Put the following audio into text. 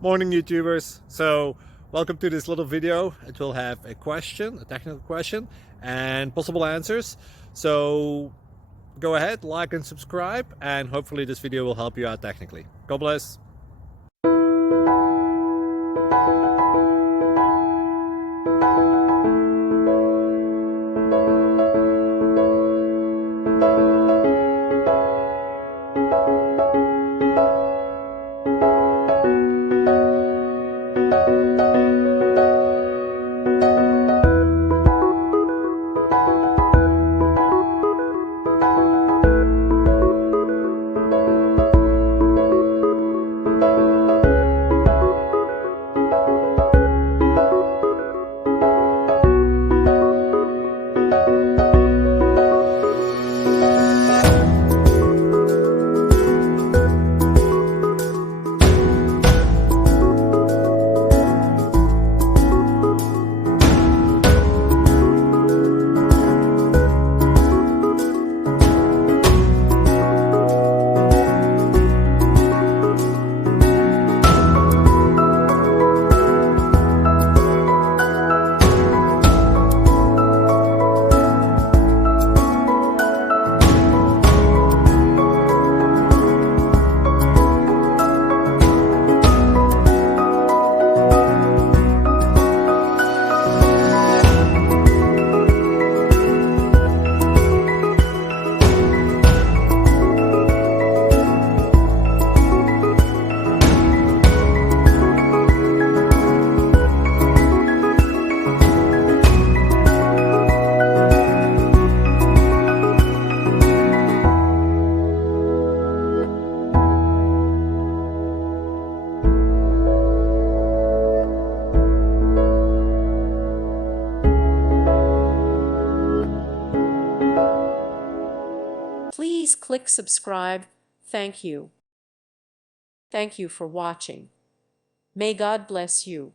Morning YouTubers. So welcome to this little video. It will have a question, a technical question, and possible answers. So go ahead, like and subscribe, and hopefully this video will help you out technically. God bless. Please click subscribe. Thank you. Thank you for watching. May God bless you.